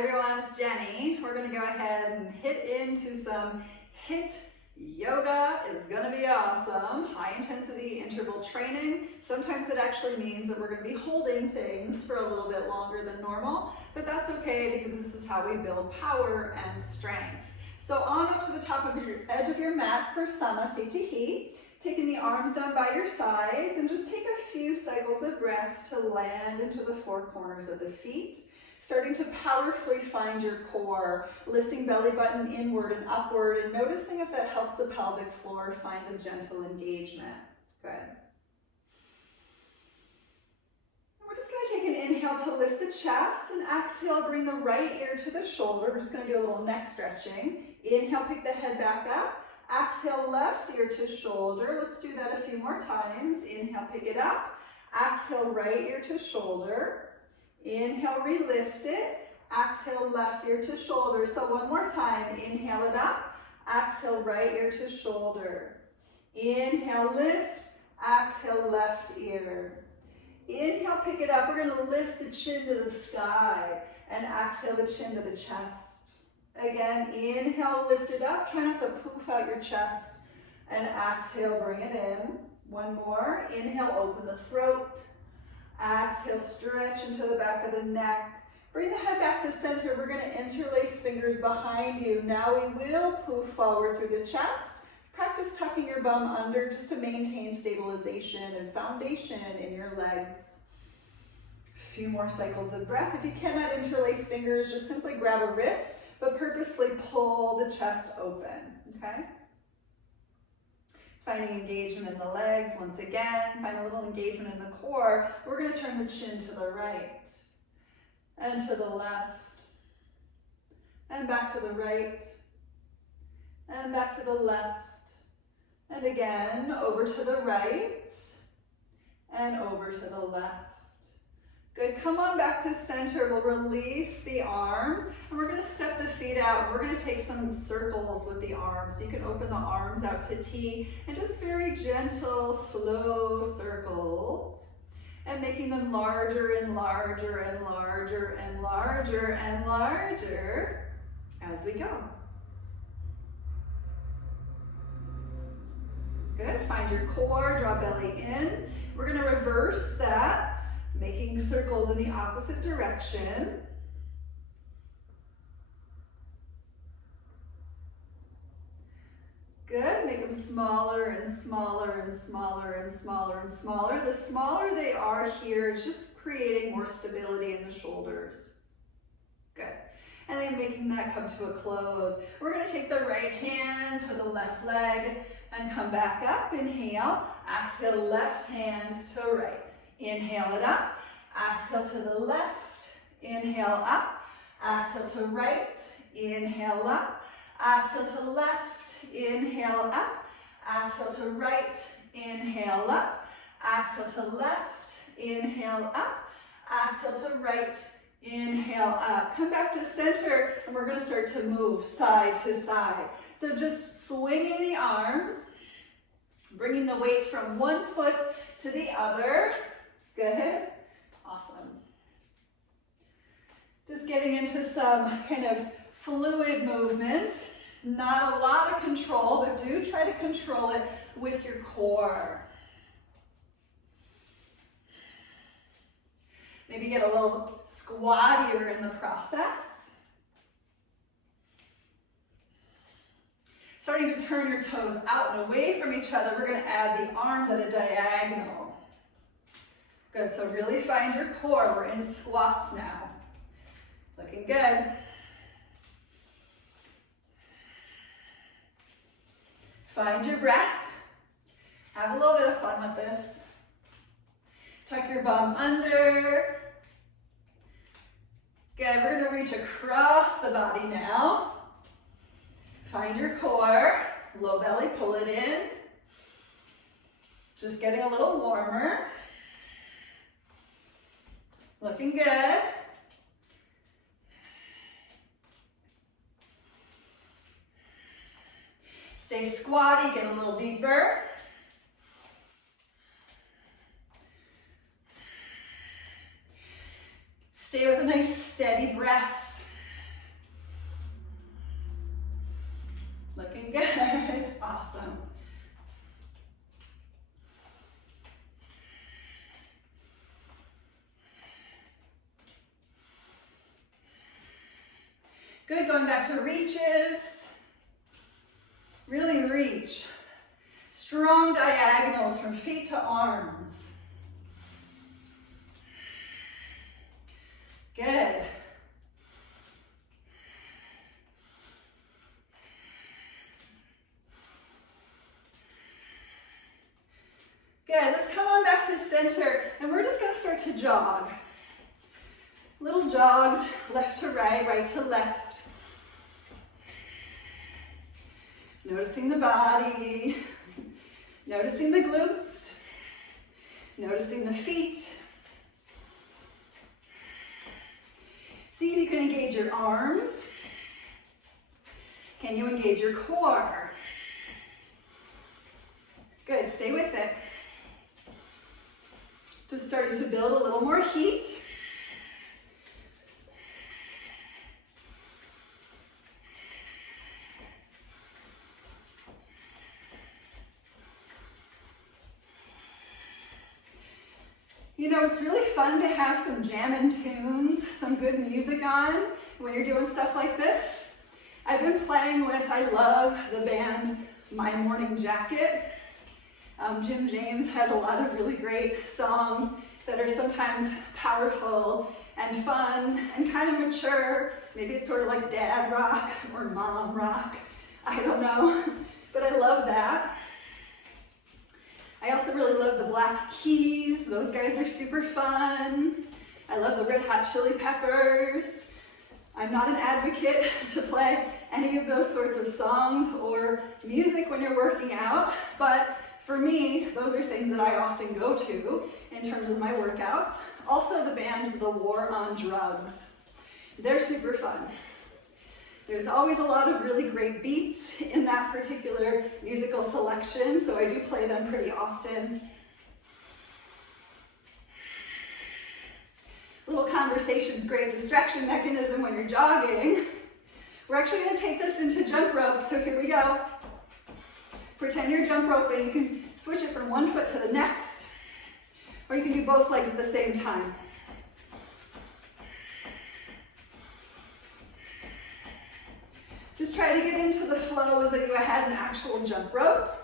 everyone, it's Jenny. We're gonna go ahead and hit into some HIIT yoga. It's gonna be awesome. High intensity interval training. Sometimes it actually means that we're gonna be holding things for a little bit longer than normal, but that's okay because this is how we build power and strength. So on up to the top of your edge of your mat for Samasthiti. Taking the arms down by your sides and just take a few cycles of breath to land into the four corners of the feet. Starting to powerfully find your core, lifting belly button inward and upward and noticing if that helps the pelvic floor find a gentle engagement. Good. We're just going to take an inhale to lift the chest and exhale, bring the right ear to the shoulder. We're just going to do a little neck stretching. Inhale, pick the head back up. Exhale, left ear to shoulder. Let's do that a few more times. Inhale, pick it up. Exhale, right ear to shoulder. Inhale, relift it. Exhale, left ear to shoulder. So one more time. Inhale it up. Exhale, right ear to shoulder. Inhale, lift. Exhale, left ear. Inhale, pick it up. We're going to lift the chin to the sky and exhale the chin to the chest. Again, inhale, lift it up. Try not to poof out your chest. And exhale, bring it in. One more. Inhale, open the throat. Exhale, stretch into the back of the neck. Bring the head back to center. We're going to interlace fingers behind you. Now we will poof forward through the chest. Practice tucking your bum under just to maintain stabilization and foundation in your legs. A few more cycles of breath. If you cannot interlace fingers, just simply grab a wrist, but purposely pull the chest open, okay? Finding engagement in the legs once again. Find a little engagement in the core. We're going to turn the chin to the right and to the left and back to the right and back to the left and again over to the right and over to the left. Good, come on back to center. We'll release the arms and we're going to step the feet out. We're going to take some circles with the arms. So you can open the arms out to T and just very gentle, slow circles and making them larger and larger and larger and larger and larger as we go. Good, find your core, draw belly in. We're going to reverse that. Making circles in the opposite direction. Good, make them smaller and smaller and smaller and smaller and smaller. The smaller they are here is just creating more stability in the shoulders. Good, and then making that come to a close. We're gonna take the right hand to the left leg and come back up. Inhale, exhale, left hand to right. Inhale it up, exhale to the left, inhale up, exhale to right, inhale up, exhale to left, inhale up, exhale to right, inhale up, exhale to left, inhale up, exhale to right, inhale up. Come back to center and we're going to start to move side to side. So just swinging the arms, bringing the weight from one foot to the other. Good. Awesome. Just getting into some kind of fluid movement. Not a lot of control, but do try to control it with your core. Maybe get a little squattier in the process. Starting to turn your toes out and away from each other. We're going to add the arms at a diagonal. Good, so really find your core. We're in squats now. Looking good. Find your breath. Have a little bit of fun with this. Tuck your bum under. Good, we're gonna reach across the body now. Find your core. Low belly, pull it in. Just getting a little warmer. Looking good. Stay squatty, get a little deeper. Stay with a nice steady breath. Good, going back to reaches. Really reach. Strong diagonals from feet to arms. Good. Good, let's come on back to center, and we're just gonna start to jog. Little jogs, left to right, right to left. Noticing the body, noticing the glutes, noticing the feet. See if you can engage your arms. Can you engage your core? Good, stay with it. Just starting to build a little more heat. You know, it's really fun to have some jammin' tunes, some good music on when you're doing stuff like this. I've been playing with, I love the band My Morning Jacket. Jim James has a lot of really great songs that are sometimes powerful and fun and kind of mature. Maybe it's sort of like dad rock or mom rock. I don't know, but I love that. I also really love the Black Keys. Those guys are super fun. I love the Red Hot Chili Peppers. I'm not an advocate to play any of those sorts of songs or music when you're working out, but for me, those are things that I often go to in terms of my workouts. Also the band The War on Drugs. They're super fun. There's always a lot of really great beats in that particular musical selection, so I do play them pretty often. Little conversation's great distraction mechanism when you're jogging. We're actually going to take this into jump rope, so here we go. Pretend you're jump roping. You can switch it from one foot to the next, or you can do both legs at the same time. Just try to get into the flow as if you had an actual jump rope.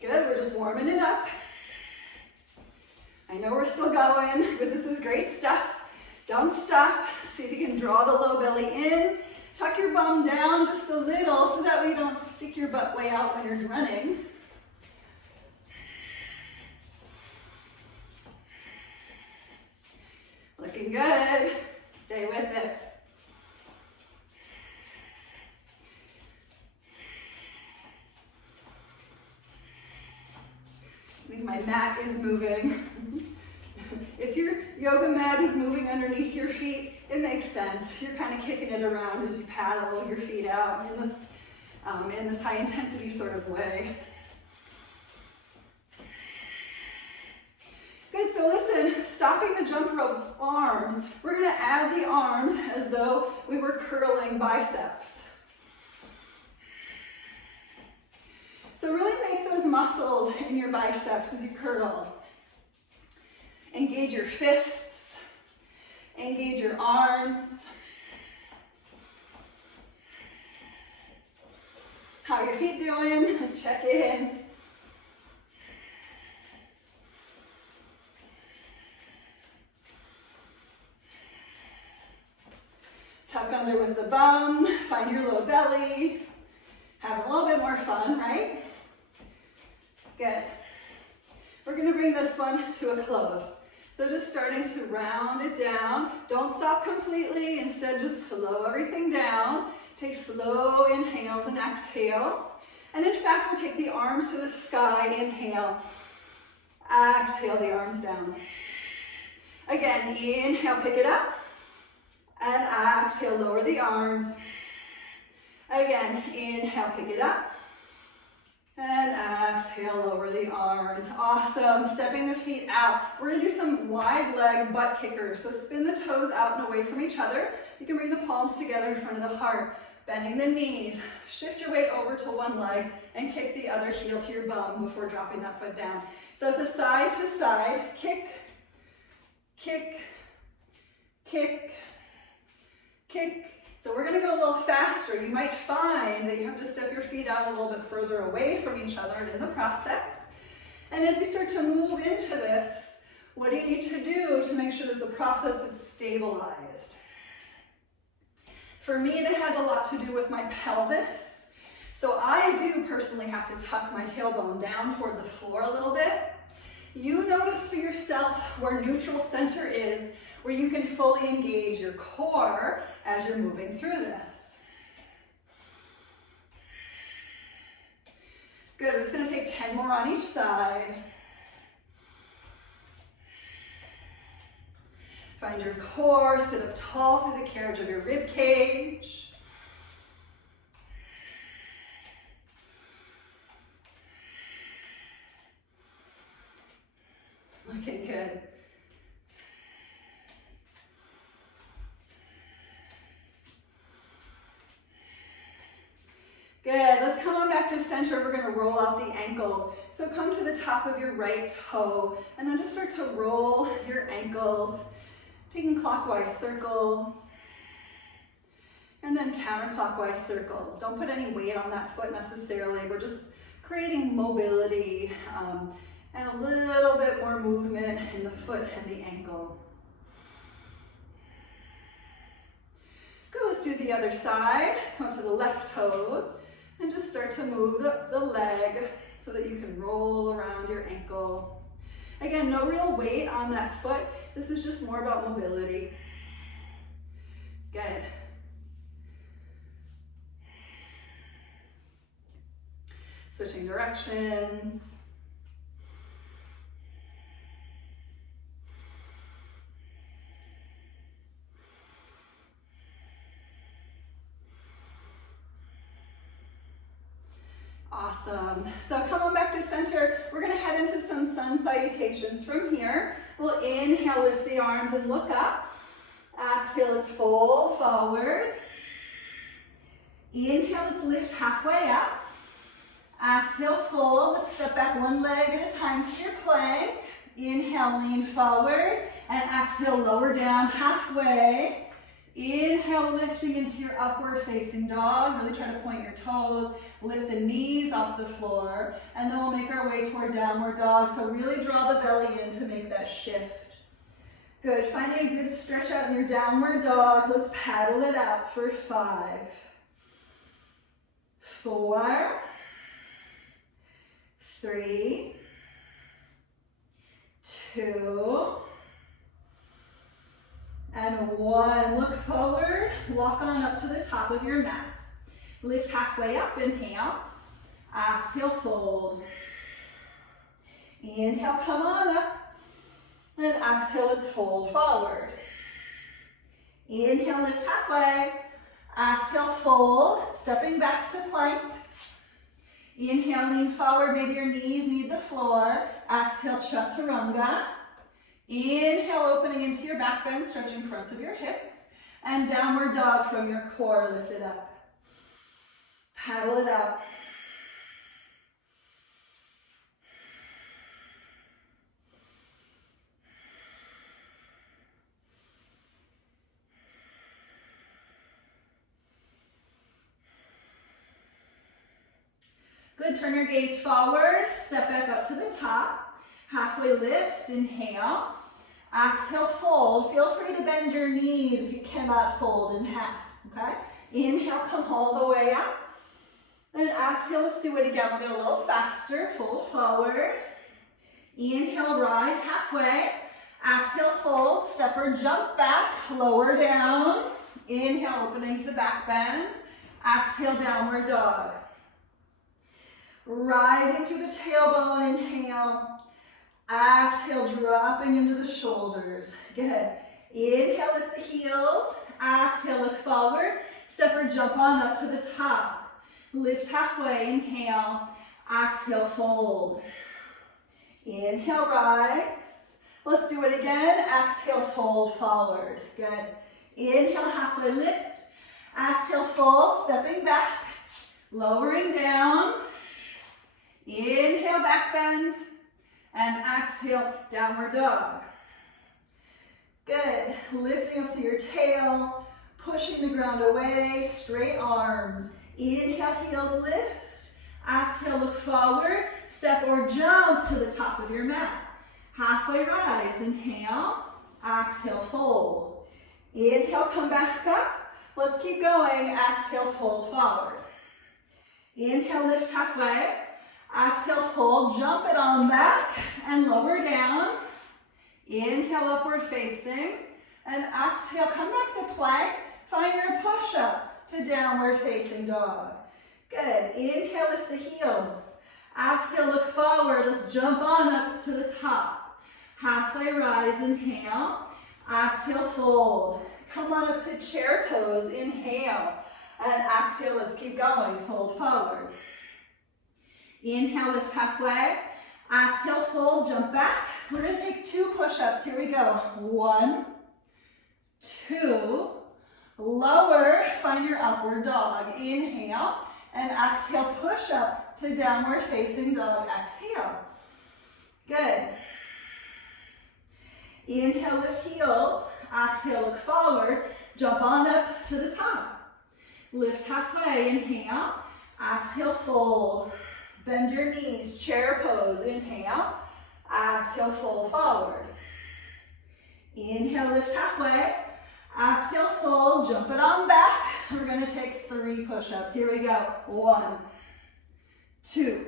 Good, we're just warming it up. I know we're still going, but this is great stuff. Don't stop. See if you can draw the low belly in. Tuck your bum down just a little so that way you don't stick your butt way out when you're running. Looking good. Stay with it. I think my mat is moving. If your yoga mat is moving underneath your feet, it makes sense. You're kind of kicking it around as you paddle your feet out in this high intensity sort of way. Good, so listen, stopping the jump rope arms, we're gonna add the arms as though we were curling biceps. So really make those muscles in your biceps as you curl. Engage your fists, engage your arms. How are your feet doing? Check in. Tuck under with the bum, find your low belly. Have a little bit more fun, right? Good. We're gonna bring this one to a close. So just starting to round it down. Don't stop completely, instead just slow everything down. Take slow inhales and exhales. And in fact, we'll take the arms to the sky, inhale. Exhale the arms down. Again, inhale, pick it up. And exhale, lower the arms. Again, inhale, pick it up. And exhale, lower the arms. Awesome. Stepping the feet out. We're going to do some wide leg butt kickers. So spin the toes out and away from each other. You can bring the palms together in front of the heart. Bending the knees. Shift your weight over to one leg and kick the other heel to your bum before dropping that foot down. So it's a side to side, kick, kick, kick, kick. So we're gonna go a little faster. You might find that you have to step your feet out a little bit further away from each other in the process. And as we start to move into this, what do you need to do to make sure that the process is stabilized? For me, that has a lot to do with my pelvis. So I do personally have to tuck my tailbone down toward the floor a little bit. You notice for yourself where neutral center is, where you can fully engage your core as you're moving through this. Good, we're just gonna take 10 more on each side. Find your core, sit up tall through the carriage of your rib cage. Okay, good. Good, let's come on back to center. We're gonna roll out the ankles. So come to the top of your right toe and then just start to roll your ankles, taking clockwise circles and then counterclockwise circles. Don't put any weight on that foot necessarily. We're just creating mobility and a little bit more movement in the foot and the ankle. Good, let's do the other side. Come to the left toes and just start to move the leg so that you can roll around your ankle. Again, no real weight on that foot. This is just more about mobility. Good. Switching directions. Awesome. So come on back to center. We're going to head into some sun salutations from here. We'll inhale, lift the arms and look up. Exhale, let's fold forward. Inhale, let's lift halfway up. Exhale, fold. Let's step back one leg at a time to your plank. Inhale, lean forward. And exhale, lower down halfway. Inhale, lifting into your upward facing dog. Really try to point your toes. Lift the knees off the floor. And then we'll make our way toward downward dog. So really draw the belly in to make that shift. Good. Finding a good stretch out in your downward dog. Let's paddle it out for 5, 4, 3, 2, and 1. Look forward, walk on up to the top of your mat. Lift halfway up, inhale. Exhale, fold. Inhale, come on up. And exhale, let's fold forward. Inhale, lift halfway. Exhale, fold, stepping back to plank. Inhale, lean forward, maybe your knees need the floor. Exhale, chaturanga. Inhale, opening into your back bend, stretching fronts of your hips. And downward dog from your core, lift it up. Paddle it out. Good, turn your gaze forward, step back up to the top. Halfway lift, inhale. Exhale, fold. Feel free to bend your knees if you cannot fold in half, okay? Inhale, come all the way up. And exhale, let's do it again. We'll go a little faster, fold forward. Inhale, rise halfway. Exhale, fold, step or jump back, lower down. Inhale, opening to back bend. Exhale, downward dog. Rising through the tailbone, inhale. Exhale, dropping into the shoulders. Good. Inhale, lift the heels. Exhale, look forward. Step or jump on up to the top. Lift halfway, inhale. Exhale, fold. Inhale, rise. Let's do it again. Exhale, fold forward. Good. Inhale, halfway lift. Exhale, fold, stepping back, lowering down. Inhale, back bend, and exhale, downward dog. Good. Lifting up through your tail, pushing the ground away, straight arms. Inhale, heels lift. Exhale, look forward, step or jump to the top of your mat. Halfway rise, inhale, exhale, fold. Inhale, come back up. Let's keep going. Exhale, fold forward. Inhale, lift halfway. Exhale, fold, jump it on back and lower down. Inhale, upward facing. And exhale, come back to plank. Find your push-up to downward facing dog. Good. Inhale, lift the heels. Exhale, look forward. Let's jump on up to the top. Halfway rise, inhale. Exhale, fold. Come on up to chair pose, inhale. And exhale, let's keep going, fold forward. Inhale, lift halfway. Exhale, fold, jump back. We're gonna take 2 push-ups, here we go. 1, 2, lower, find your upward dog. Inhale, and exhale, push up to downward facing dog, exhale. Good. Inhale, lift heels. Exhale, look forward, jump on up to the top. Lift halfway, inhale. Exhale, fold. Bend your knees, chair pose, inhale. Exhale, fold forward. Inhale, lift halfway. Exhale, fold, jump it on back. We're gonna take 3 push-ups. Here we go. 1, 2,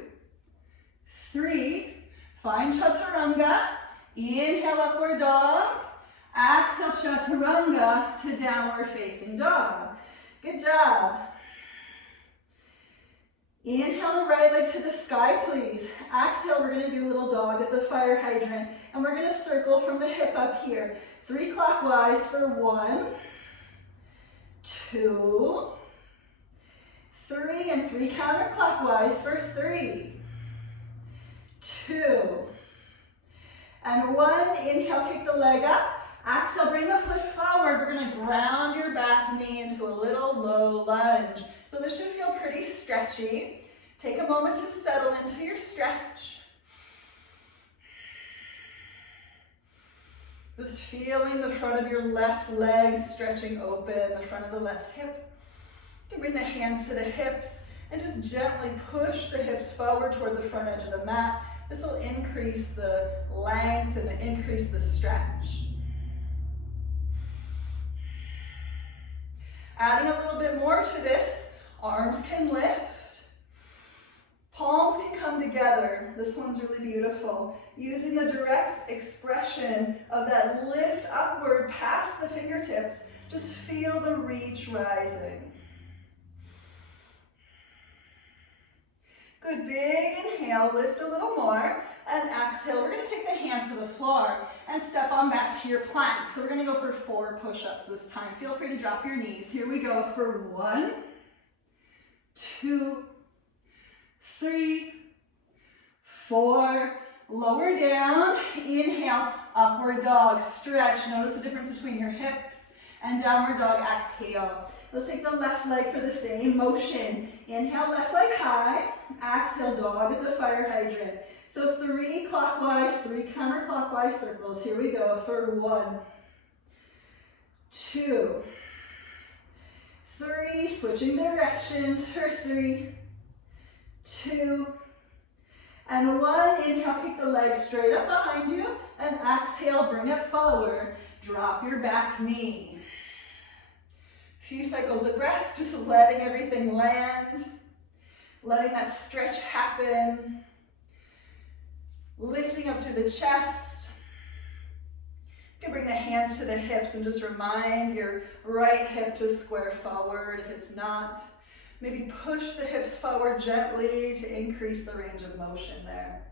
3. Find chaturanga. Inhale, upward dog. Exhale, chaturanga to downward facing dog. Good job. Inhale the right leg to the sky, please. Exhale, we're gonna do a little dog at the fire hydrant. And we're gonna circle from the hip up here. 3 clockwise for 1, 2, 3, and 3 counterclockwise for 3, 2, and 1. Inhale, kick the leg up. Exhale, bring the foot forward. We're gonna ground your back knee into a little low lunge. So this should feel pretty stretchy. Take a moment to settle into your stretch. Just feeling the front of your left leg stretching open, the front of the left hip. You can bring the hands to the hips and just gently push the hips forward toward the front edge of the mat. This will increase the length and increase the stretch. Adding a little bit more to this, arms can lift, palms can come together. This one's really beautiful. Using the direct expression of that lift upward past the fingertips, just feel the reach rising. Good, big inhale, lift a little more, and exhale. We're gonna take the hands to the floor and step on back to your plank. So we're gonna go for 4 push-ups this time. Feel free to drop your knees. Here we go for 1, 2, 3, 4. Lower down, inhale, upward dog, stretch. Notice the difference between your hips and downward dog, exhale. Let's take the left leg for the same motion. Inhale, left leg high. Exhale, dog at the fire hydrant. So 3 clockwise, 3 counterclockwise circles. Here we go for 1, 2, 3. Switching directions for 3, 2, and 1. Inhale, kick the leg straight up behind you. And exhale, bring it forward. Drop your back knee. Few cycles of breath, just letting everything land, letting that stretch happen, lifting up through the chest. You can bring the hands to the hips and just remind your right hip to square forward. If it's not, maybe push the hips forward gently to increase the range of motion there.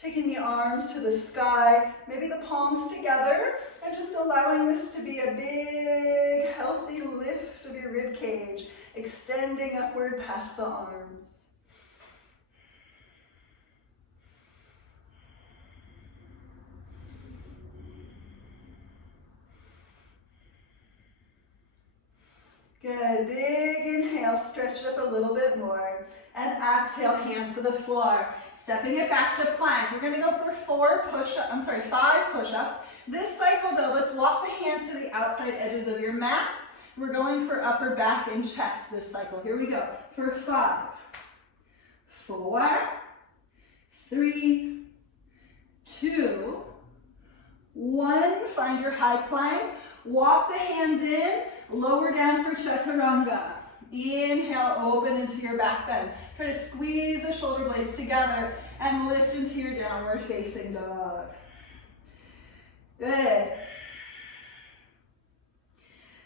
Taking the arms to the sky, maybe the palms together, and just allowing this to be a big, healthy lift of your rib cage, extending upward past the arms. Good, big inhale, stretch it up a little bit more. And exhale, hands to the floor. Stepping it back to plank. We're gonna go for 5 push-ups. This cycle though, let's walk the hands to the outside edges of your mat. We're going for upper back and chest this cycle. Here we go. For 5, 4, 3, 2, 1. Find your high plank. Walk the hands in. Lower down for chaturanga. Inhale, open into your back bend. Try to squeeze the shoulder blades together and lift into your downward facing dog. Good.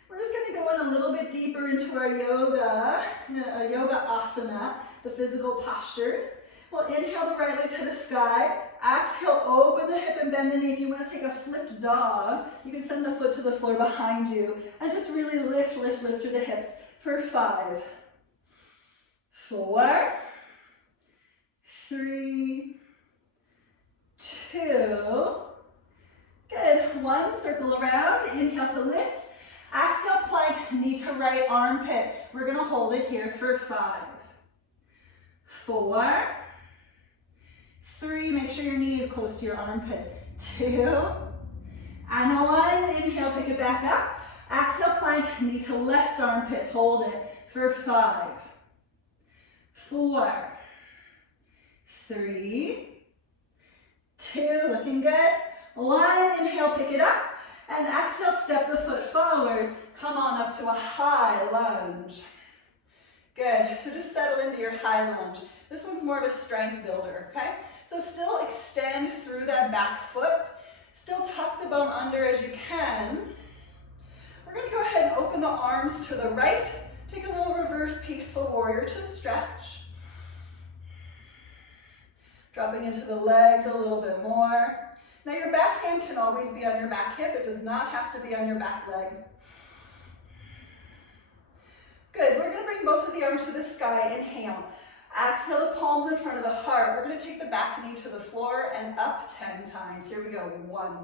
We're just going to go in a little bit deeper into our yoga asana, the physical postures. We'll inhale the right leg to the sky. Exhale, open the hip and bend the knee. If you want to take a flipped dog, you can send the foot to the floor behind you and just really lift through the hips for 5, 4, 3, 2. Good. 1, circle around. Inhale to lift. Exhale, plank, knee to right armpit. We're going to hold it here for 5, 4, 3. Make sure your knee is close to your armpit. 2, and 1. Inhale, pick it back up. Exhale, plank, knee to left armpit. Hold it for 5, 4, 3, 2. Looking good. 1. Inhale, pick it up. And exhale, step the foot forward. Come on up to a high lunge. Good. So just settle into your high lunge. This one's more of a strength builder, okay? So still extend through that back foot. Still tuck the bone under as you can. We're going to go ahead and open the arms to the right. Take a little reverse peaceful warrior to stretch. Dropping into the legs a little bit more. Now your back hand can always be on your back hip. It does not have to be on your back leg. Good. We're going to bring both of the arms to the sky. Inhale. Exhale, the palms in front of the heart. We're going to take the back knee to the floor and up 10 times. Here we go. 1,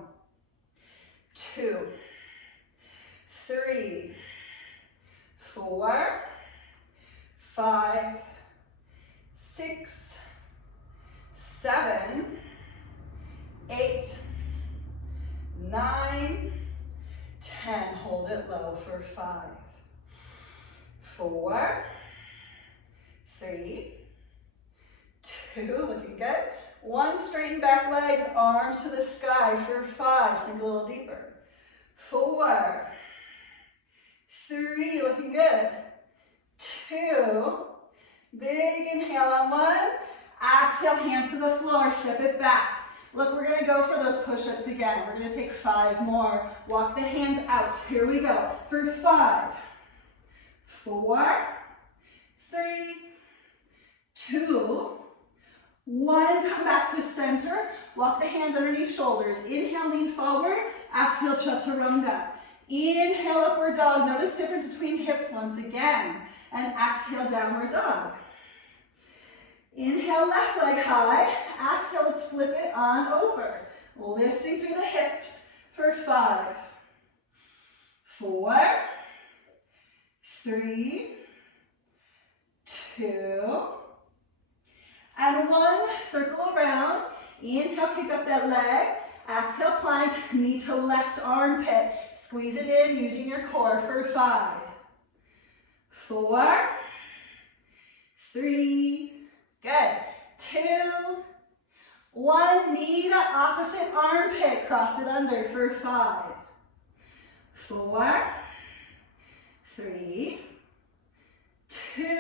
2, 3, 4, 5, 6, 7, 8, 9, 10. Hold it low for 5, 4, 3, 2. Looking good. 1. Straighten back legs, arms to the sky for 5. Sink a little deeper. 4, 3. Looking good. 2. Big inhale on 1. Exhale, hands to the floor. Step it back. Look, we're going to go for those push-ups again. We're going to take 5 more. Walk the hands out. Here we go. For 5, 4, 3, 2, 1. Come back to center. Walk the hands underneath shoulders. Inhale, lean forward. Exhale, chaturanga. Inhale, upward dog. Notice difference between hips once again. And exhale, downward dog. Inhale, left leg high. Exhale, let's flip it on over. Lifting through the hips for 5, 4, 3, 2, and 1. Circle around. Inhale, kick up that leg. Exhale, plank, knee to left armpit. Squeeze it in using your core for 5, 4, 3, good. 2, 1. Knee to opposite armpit. Cross it under for 5, 4, 3, 2,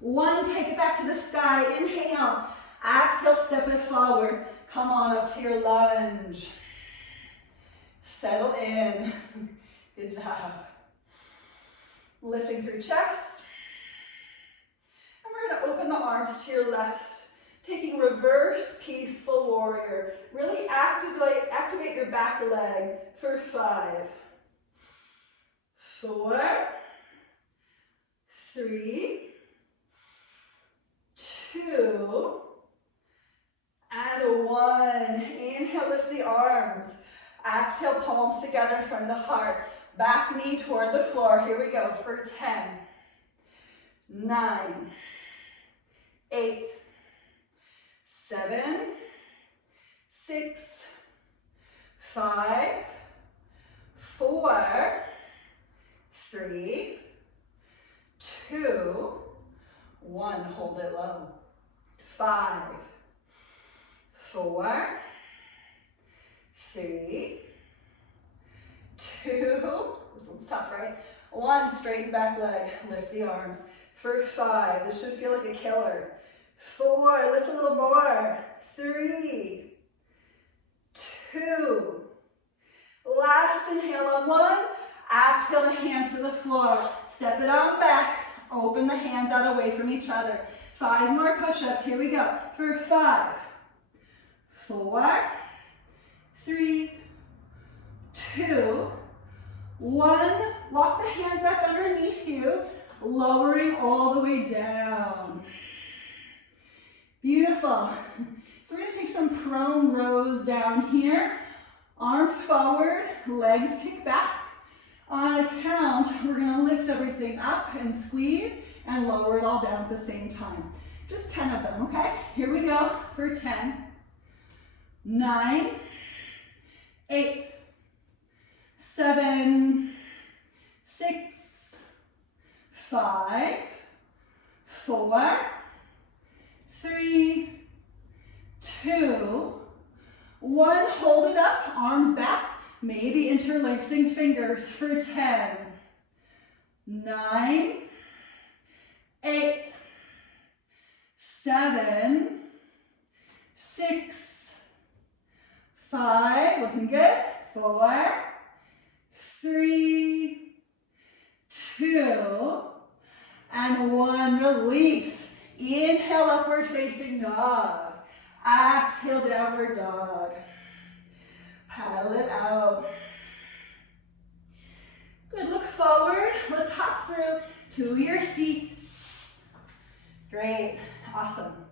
1. Take it back to the sky. Inhale. Exhale, step it forward. Come on up to your lunge. Settle in. Good job. Lifting through chest. And we're going to open the arms to your left. Taking reverse peaceful warrior. Really activate your back leg for 5, 4, 3, 2, and 1. Inhale, lift the arms. Exhale, palms together in front of the heart. Back knee toward the floor. Here we go for 10, 9, 8, 7, 6, 5, 4, 3, 2, 1. Hold it low. 5, 4, 3, 2, this one's tough, right? 1, straighten back leg, lift the arms. For 5, this should feel like a killer. 4, lift a little more. 3, 2, last inhale on 1, exhale the hands to the floor. Step it on back, open the hands out away from each other. 5 more push-ups, here we go. For 5, 4, 3, 2, 1. Walk the hands back underneath you, lowering all the way down. Beautiful. So we're gonna take some prone rows down here. Arms forward, legs kick back. On a count, we're gonna lift everything up and squeeze and lower it all down at the same time. Just 10 of them, okay? Here we go for 10, 9, 8, 7, 6, 5, 4, 3, 2, 1. Hold it up, arms back, maybe interlacing fingers for 10, 9, 8, 7, 6, 5, looking good, 4, 3, 2, and 1. Release. Inhale, upward facing dog. Exhale, downward dog. Paddle it out. Good, look forward. Let's hop through to your seat. Great, awesome.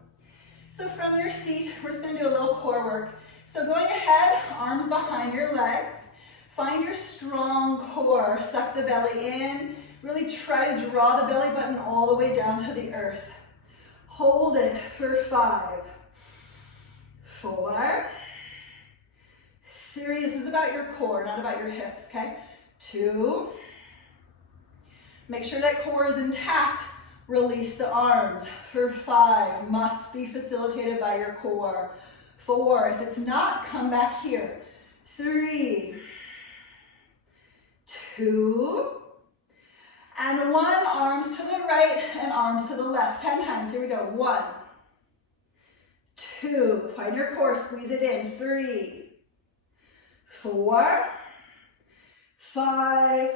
So from your seat, we're just gonna do a little core work. So going ahead, arms behind your legs. Find your strong core. Suck the belly in. Really try to draw the belly button all the way down to the earth. Hold it for 5, 4, 3. This is about your core, not about your hips, okay? 2. Make sure that core is intact. Release the arms. For 5, must be facilitated by your core. 4, if it's not, come back here. 3, 2, and 1. Arms to the right and arms to the left. 10 times. Here we go. 1, 2. Find your core. Squeeze it in. 3, 4, 5,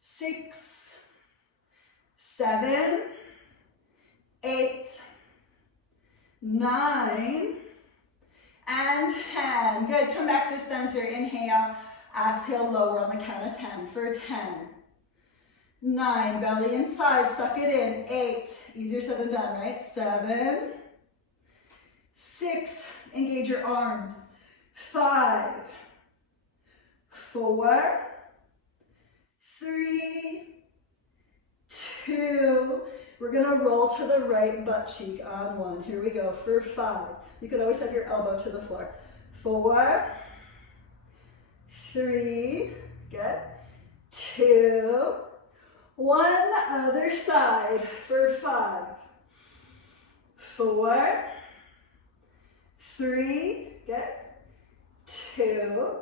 6, 7, 8, 9, and 10. Good. Come back to center. Inhale. Exhale, lower on the count of 10 for 10, 9, belly inside, suck it in. 8, easier said than done, right? 7, 6, engage your arms. 5, 4, 3, 2. We're gonna roll to the right butt cheek on 1. Here we go for 5. You can always have your elbow to the floor. 4, 3, good, 2, 1, other side for 5, 4, 3, good, 2,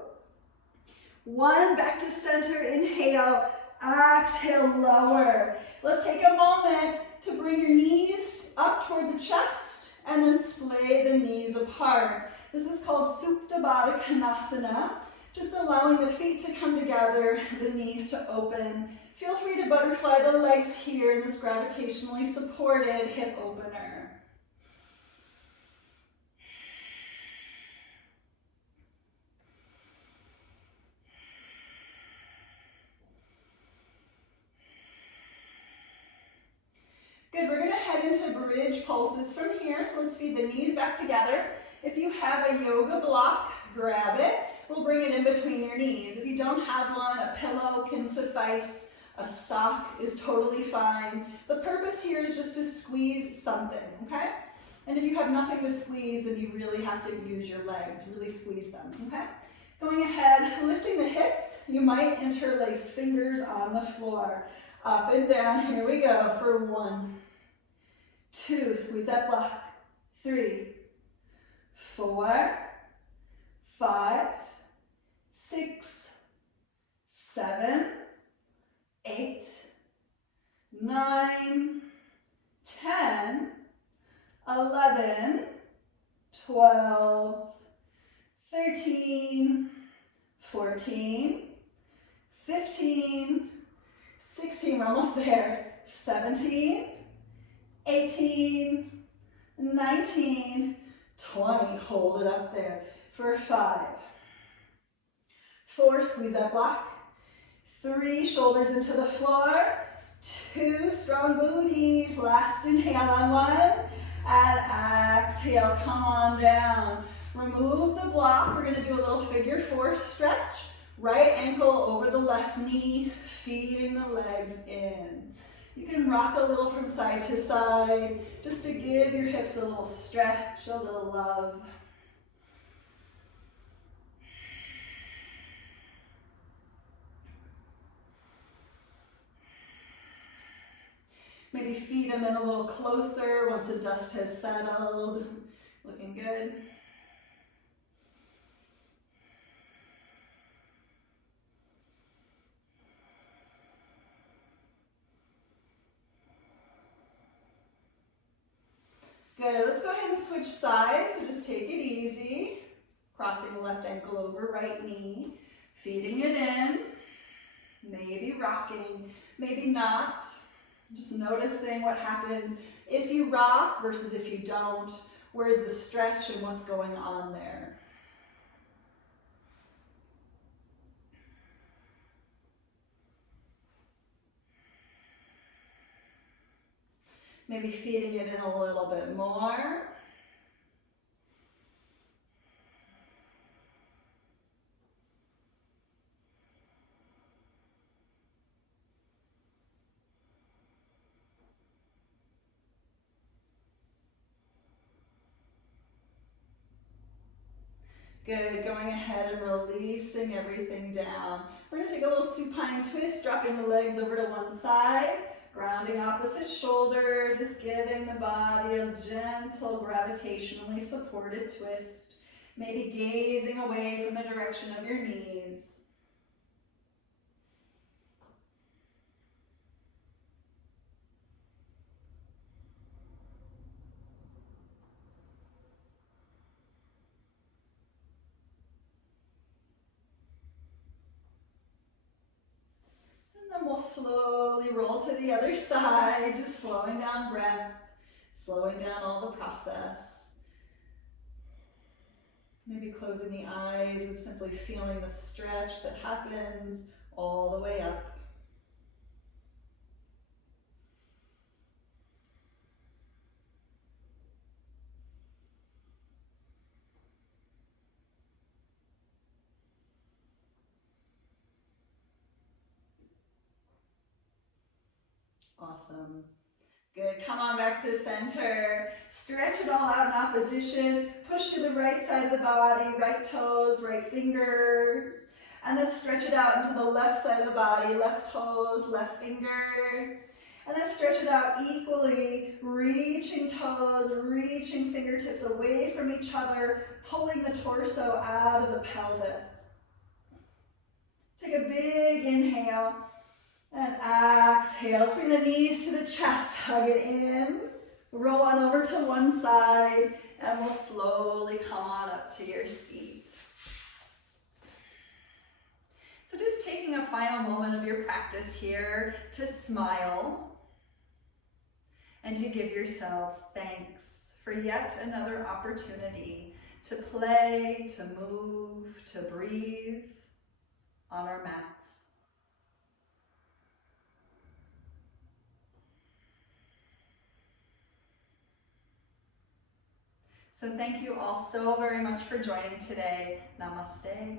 1, back to center, inhale, exhale, lower. Let's take a moment to bring your knees up toward the chest and then splay the knees apart. This is called Supta Baddha Konasana. Just allowing the feet to come together, the knees to open. Feel free to butterfly the legs here in this gravitationally supported hip opener. Good, we're gonna head into bridge pulses from here. So let's feed the knees back together. If you have a yoga block, grab it. we'll bring it in between your knees. If you don't have one, a pillow can suffice. A sock is totally fine. The purpose here is just to squeeze something, okay? And if you have nothing to squeeze, then you really have to use your legs, really squeeze them, okay? Going ahead, lifting the hips, you might interlace fingers on the floor. Up and down, here we go for 1, 2, squeeze that block, 3, 4, 5, 6, 7, 8, 9, 10, 11, 12, 13, 14, 15, 16, we're almost there, 17, 18, 19, 20, hold it up there for 5, 4, squeeze that block, 3, shoulders into the floor, 2, strong booties, last inhale on 1, and exhale, come on down. Remove the block, we're gonna do a little figure 4 stretch, right ankle over the left knee, feeding the legs in. You can rock a little from side to side, just to give your hips a little stretch, a little love. Maybe feed them in a little closer once the dust has settled. Looking good. Good, let's go ahead and switch sides, so just take it easy. Crossing the left ankle over right knee, feeding it in, maybe rocking, maybe not. Just noticing what happens if you rock versus if you don't. Where's the stretch and what's going on there? Maybe feeding it in a little bit more. Good, going ahead and releasing everything down. We're gonna take a little supine twist, dropping the legs over to one side, grounding opposite shoulder, just giving the body a gentle, gravitationally supported twist. Maybe gazing away from the direction of your knees. And we'll slowly roll to the other side, just slowing down breath, slowing down all the process. Maybe closing the eyes and simply feeling the stretch that happens all the way up. Awesome. Good, come on back to center. Stretch it all out in opposition. Push to the right side of the body, right toes, right fingers. And then stretch it out into the left side of the body, left toes, left fingers. And then stretch it out equally, reaching toes, reaching fingertips away from each other, pulling the torso out of the pelvis. Take a big inhale. And exhale, let's bring the knees to the chest, hug it in, roll on over to one side, and we'll slowly come on up to your seat. So just taking a final moment of your practice here to smile and to give yourselves thanks for yet another opportunity to play, to move, to breathe on our mats. So thank you all so very much for joining today. Namaste.